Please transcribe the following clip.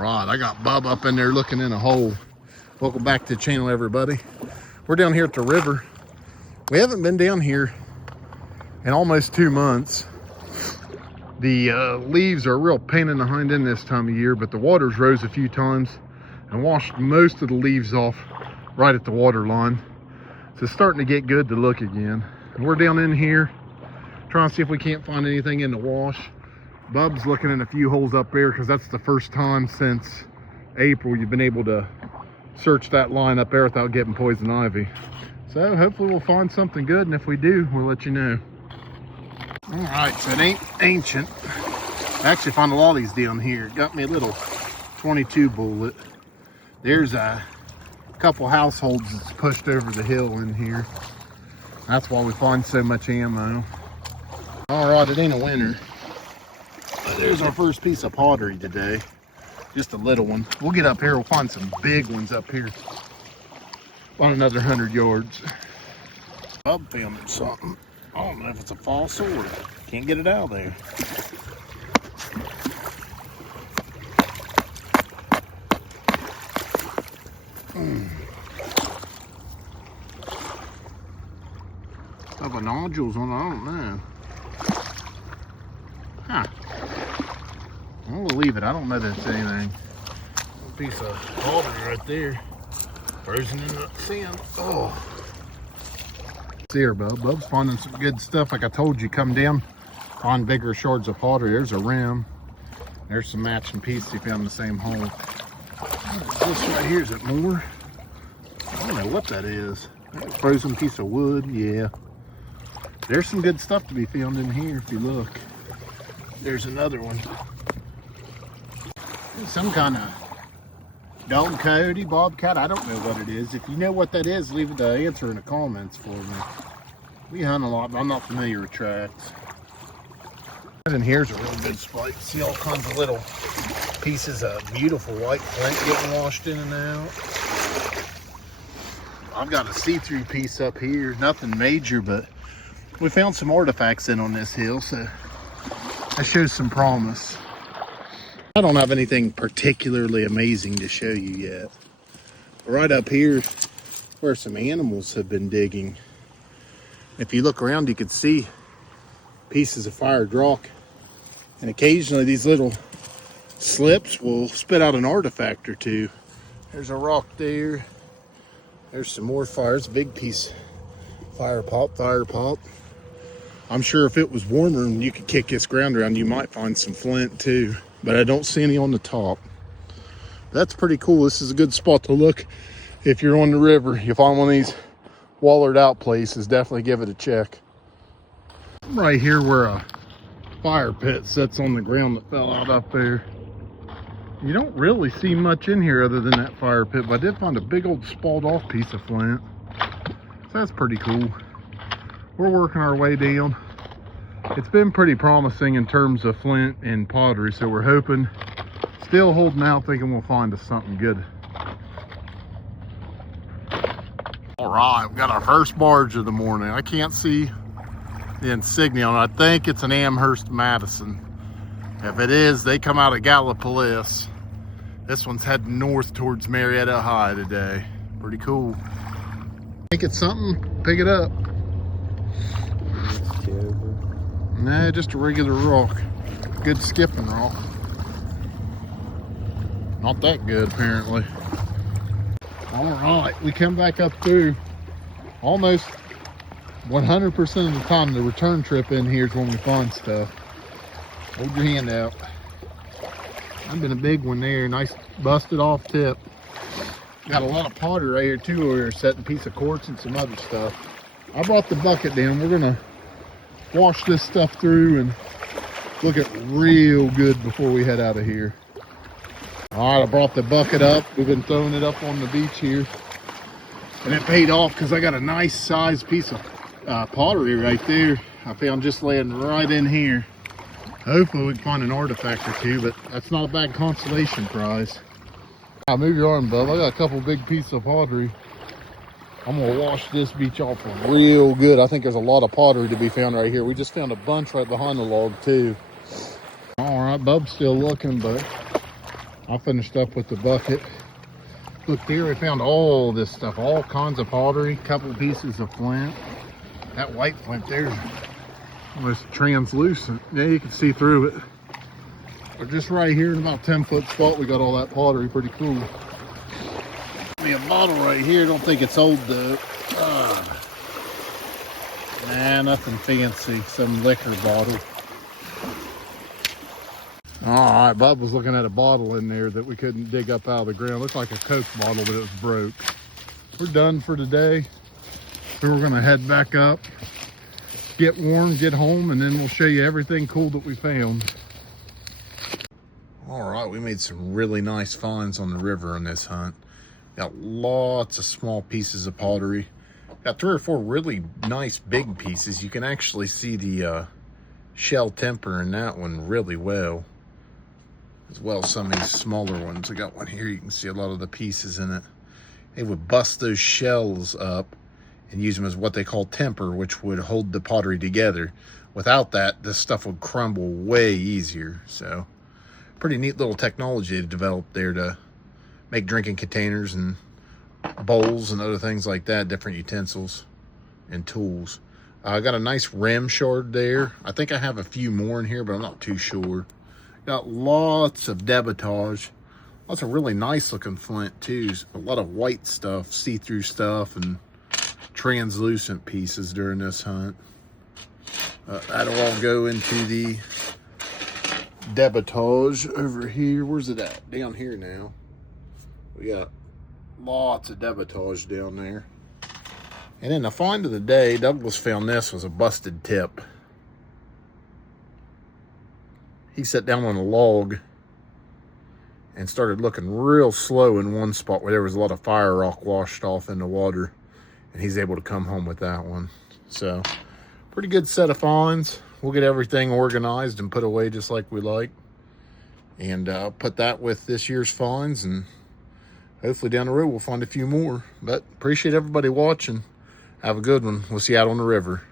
right, I got Bub up in there looking in a hole. Welcome back to the channel, everybody. We're down here at the river. We haven't been down here in almost 2 months. The leaves are a real pain in the hind end this time of year, but the water's rose a few times and washed most of the leaves off right at the water line. So it's starting to get good to look again. And we're down in here trying to see if we can't find anything in the wash. Bub's looking in a few holes up there because that's the first time since April you've been able to search that line up there without getting poison ivy. So hopefully we'll find something good, and if we do, we'll let you know. All right, so it ain't ancient. I actually found a lot of these down here. Got me a little 22 bullet. There's a couple households that's pushed over the hill in here. That's why we find so much ammo. All right, it ain't a winner. But there's our first piece of pottery today. Just a little one. We'll get up here, we'll find some big ones up here. About another 100 yards. Bub filming something. I don't know if it's a fossil or can't get it out of there. Couple nodules on it, I don't know. Huh. I'm gonna leave it. I don't know that it's anything. A piece of pottery right there. Frozen in the sand. Oh. See her, Bub. Bub's finding some good stuff. Like I told you, come down, find bigger shards of pottery. There's a rim. There's some matching pieces he found in the same hole. This right here, is it more? I don't know what that is. A frozen piece of wood, yeah. There's some good stuff to be found in here if you look. There's another one. Some kind of dog coyote, bobcat, I don't know what it is. If you know what that is, leave the answer in the comments for me. We hunt a lot, but I'm not familiar with tracks. And here's a real good spot. See all kinds of little pieces of beautiful white flint getting washed in and out. I've got a see-through piece up here. Nothing major, but we found some artifacts in on this hill, so that shows some promise. I don't have anything particularly amazing to show you yet. Right up here where some animals have been digging. If you look around, you can see pieces of fired rock. And occasionally these little slips will spit out an artifact or two. There's a rock there. There's some more fire. It's a big piece. Fire pop. I'm sure if it was warmer and you could kick this ground around, you might find some flint too. But I don't see any on the top. That's pretty cool. This is a good spot to look. If you're on the river, you find one of these wallered out places, definitely give it a check. I'm right here where a fire pit sits on the ground that fell out up there. You don't really see much in here other than that fire pit, but I did find a big old spalled off piece of flint. So that's pretty cool. We're working our way down. It's been pretty promising in terms of flint and pottery, so we're hoping, still holding out, thinking we'll find us something good. All right, we've got our first barge of the morning. I can't see the insignia on it. I think it's an Amherst Madison. If it is, they come out of Gallipolis. This one's heading north towards Marietta High today. Pretty cool. Think it's something, pick it up. Nah, just a regular rock. Good skipping rock. Not that good, apparently. All right, we come back up through. Almost 100% of the time, the return trip in here is when we find stuff. Hold your hand out. I've been a big one there. Nice busted off tip. Got a lot of pottery right here too. We're setting a piece of quartz and some other stuff. I brought the bucket down. We're gonna wash this stuff through and look at real good before we head out of here. All right, I brought the bucket up. We've been throwing it up on the beach here, and it paid off because I got a nice sized piece of pottery right there. I found just laying right in here. Hopefully we can find an artifact or two, but that's not a bad consolation prize. I'll move your arm, Bub. I got a couple big pieces of pottery. I'm gonna wash this beach off real good. I think there's a lot of pottery to be found right here. We just found a bunch right behind the log too. All right, Bub's still looking, but I finished up with the bucket. Look there, we found all this stuff, all kinds of pottery, couple pieces of flint. That white flint there was translucent. Yeah, you can see through it. We're just right here in about 10-foot spot. We got all that pottery, pretty cool. Me a bottle right here. Don't think it's old though. Nah, nothing fancy. Some liquor bottle. All right, Bub was looking at a bottle in there that we couldn't dig up out of the ground. Looked like a Coke bottle, but it was broke. We're done for today. So we're gonna head back up, get warm, get home, and then we'll show you everything cool that we found. All right, we made some really nice finds on the river on this hunt. Got lots of small pieces of pottery. Got 3 or 4 really nice big pieces. You can actually see the shell temper in that one really well, as well as some of these smaller ones. I got one here, you can see a lot of the pieces in it. They would bust those shells up and use them as what they call temper, which would hold the pottery together. Without that, this stuff would crumble way easier. So pretty neat little technology to develop there to make drinking containers and bowls and other things like that, different utensils and tools. I got a nice rim shard there. I think I have a few more in here, but I'm not too sure. Got lots of debitage, lots of really nice looking flint too. A lot of white stuff, see-through stuff, and translucent pieces during this hunt. That'll all go into the debitage over here. Where's it at? Down here now. We got lots of debitage down there. And then the find of the day, Douglas found this, was a busted tip. He sat down on a log and started looking real slow in one spot where there was a lot of fire rock washed off in the water, and he's able to come home with that one. So pretty good set of finds. We'll get everything organized and put away just like we like, and put that with this year's finds, and hopefully down the road we'll find a few more. But appreciate everybody watching. Have a good one. We'll see you out on the river.